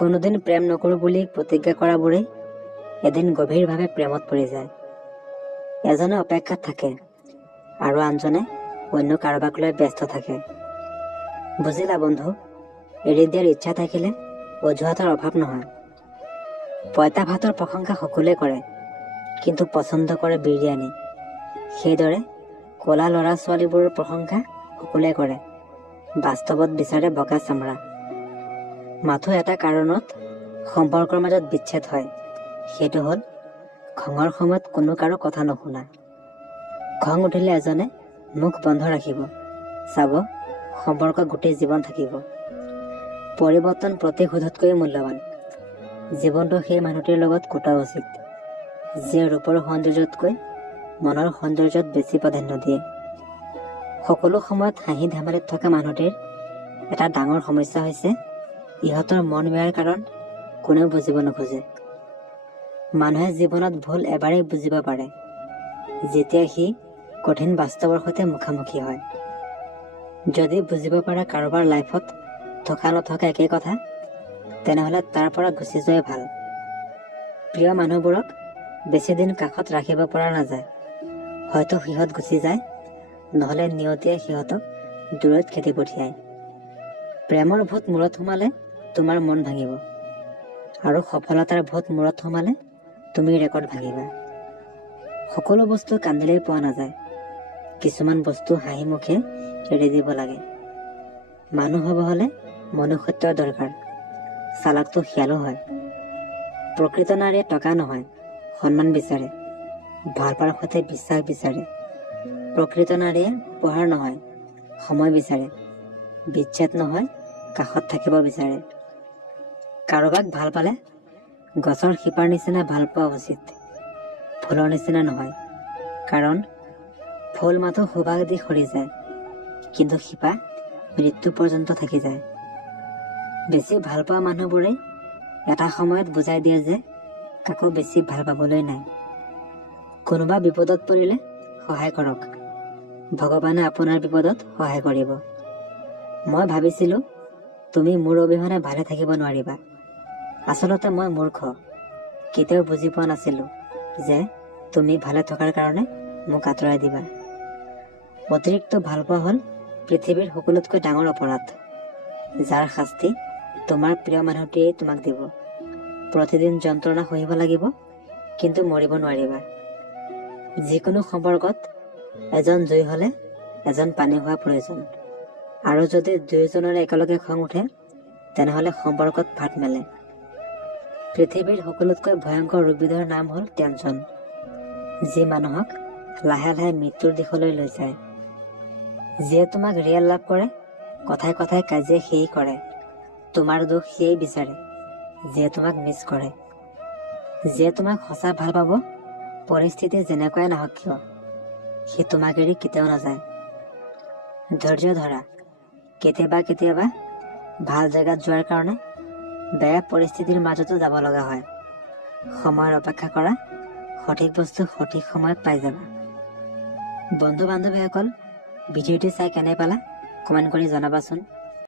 কোনোদিন প্ৰেম নকৰো বুলি প্ৰতিজ্ঞা কৰাবোৰেই এদিন গভীৰভাৱে প্ৰেমত পৰি যায়। এজনে অপেক্ষাত থাকে আৰু আনজনে অন্য কাৰোবাক লৈ ব্যস্ত থাকে। বুজিলা বন্ধু, এৰি দিয়াৰ ইচ্ছা থাকিলে অজুহাতৰ অভাৱ নহয়। পইতা ভাতৰ প্ৰশংসা সকলোৱে কৰে, কিন্তু পচন্দ কৰে বিৰিয়ানী। সেইদৰে ক'লা ল'ৰা ছোৱালীবোৰৰ প্ৰশংসা সকলোৱে কৰে, বাস্তৱত বিচাৰে বগা চামৰা। মাথো এটা কাৰণত সম্পৰ্কৰ মাজত বিচ্ছেদ হয়, সেইটো হ'ল খঙৰ সময়ত কোনো কাৰো কথা নুশুনা। খং উঠিলে এজনে মুখ বন্ধ ৰাখিব, চাব সম্পৰ্ক গোটেই জীৱন থাকিব। পৰিৱৰ্তন প্ৰতিশোধতকৈ মূল্যৱান। জীৱনটো সেই মানুহটিৰ লগত কটোৱা উচিত, যিয়ে ৰূপৰ সৌন্দৰ্যতকৈ মনৰ সৌন্দৰ্যত বেছি প্ৰাধান্য দিয়ে। সকলো সময়ত হাঁহি ধেমালিত থকা মানুহটিৰ এটা ডাঙৰ সমস্যা হৈছে ইহঁতৰ মন বেয়াৰ কাৰণ কোনেও বুজিব নোখোজে। মানুহে জীৱনত ভুল এবাৰেই বুজিব পাৰে, যেতিয়া সি কঠিন বাস্তৱৰ সৈতে মুখামুখি হয়। যদি বুজিব পাৰা কাৰোবাৰ লাইফত থকা নথকা একেই কথা, তেনেহ'লে তাৰ পৰা গুচি যোৱাই ভাল। প্ৰিয় মানুহবোৰক বেছি দিন কাষত ৰাখিব পৰা নাযায়। হয়তো সিহঁত গুচি যায়, নহ'লে নিয়তিয়ে সিহঁতক দূৰত খেদি পঠিয়ায়। প্ৰেমৰ ভূত মূৰত সোমালে তোমাৰ মন ভাঙিব, আৰু সফলতাৰ ভূত মূৰত সোমালে তুমি ৰেকৰ্ড ভাঙিবা। সকলো বস্তু কান্দিলেই পোৱা নাযায়, কিছুমান বস্তু হাঁহি মুখে এৰি দিব লাগে। মানুহ হ'ব হ'লে মনুষ্যত্বৰ দৰকাৰ, চালাকটো শিয়ালো হয়। প্ৰকৃত নাৰীয়ে টকা নহয়, সন্মান বিচাৰে, ভাল পাৰ সৈতে বিশ্বাস বিচাৰে। প্ৰকৃত নাৰীয়ে উপহাৰ নহয়, সময় বিচাৰে, বিচ্ছেদ নহয়, কাষত থাকিব বিচাৰে। কাৰোবাক ভাল পালে গছৰ শিপাৰ নিচিনা ভাল পোৱা উচিত, ফুলৰ নিচিনা নহয়। কাৰণ ফুল মাথো সুবাস দি সৰি যায়, কিন্তু শিপা মৃত্যু পৰ্যন্ত থাকি যায়। বেছি ভাল পোৱা মানুহবোৰে এটা সময়ত বুজাই দিয়ে যে কাকো বেছি ভাল পাবলৈ নাই। কোনোবা বিপদত পৰিলে সহায় কৰক, ভগৱানে আপোনাৰ বিপদত সহায় কৰিব। মই ভাবিছিলো তুমি মোৰ অবিহনে ভালে থাকিব নোৱাৰিবা। আচলতে মই মূৰ্খ, কেতিয়াও বুজি পোৱা নাছিলো যে তুমি ভালে থকাৰ কাৰণে মোক আঁতৰাই দিবা। অতিৰিক্ত ভাল পোৱা হ'ল পৃথিৱীৰ সকলোতকৈ ডাঙৰ অপৰাধ, যাৰ শাস্তি তোমাৰ প্ৰিয় মানুহটিয়েই তোমাক দিব। প্ৰতিদিন যন্ত্ৰণা সহিব লাগিব, কিন্তু মৰিব নোৱাৰিবা। যিকোনো সম্পৰ্কত এজন জয়ী হ'লে এজন পানী হোৱা প্ৰয়োজন, আৰু যদি দুয়োজনৰে একেলগে খং উঠে তেনেহ'লে সম্পৰ্কত ফাট মেলে। পৃথিৱীৰ সকলোতকৈ ভয়ংকৰ ৰোগবিধৰ নাম হ'ল টেনচন, যি মানুহক লাহে লাহে মৃত্যুৰ দিশলৈ লৈ যায়। যিয়ে তোমাক ৰিয়েল লাভ কৰে, কথাই কথাই কাজিয়া সেয়ে কৰে, তোমাৰ দুখ সিয়েই বিচাৰে, যিয়ে তোমাক মিছ কৰে। যিয়ে তোমাক সঁচা ভাল পাব, পৰিস্থিতি যেনেকুৱাই নাহক কিয়, সি তোমাক এৰি কেতিয়াও নাযায়। ধৈৰ্য ধৰা, কেতিয়াবা কেতিয়াবা ভাল জেগাত যোৱাৰ কাৰণে বেয়া পৰিস্থিতিৰ মাজতো যাব লগা হয়। সময়ৰ অপেক্ষা কৰা, সঠিক বস্তু সঠিক সময়ত পাই যাবা। বন্ধু বান্ধৱীসকল, ভিডিঅ'টি চাই কেনে পালা কমেণ্ট কৰি জনাবাচোন।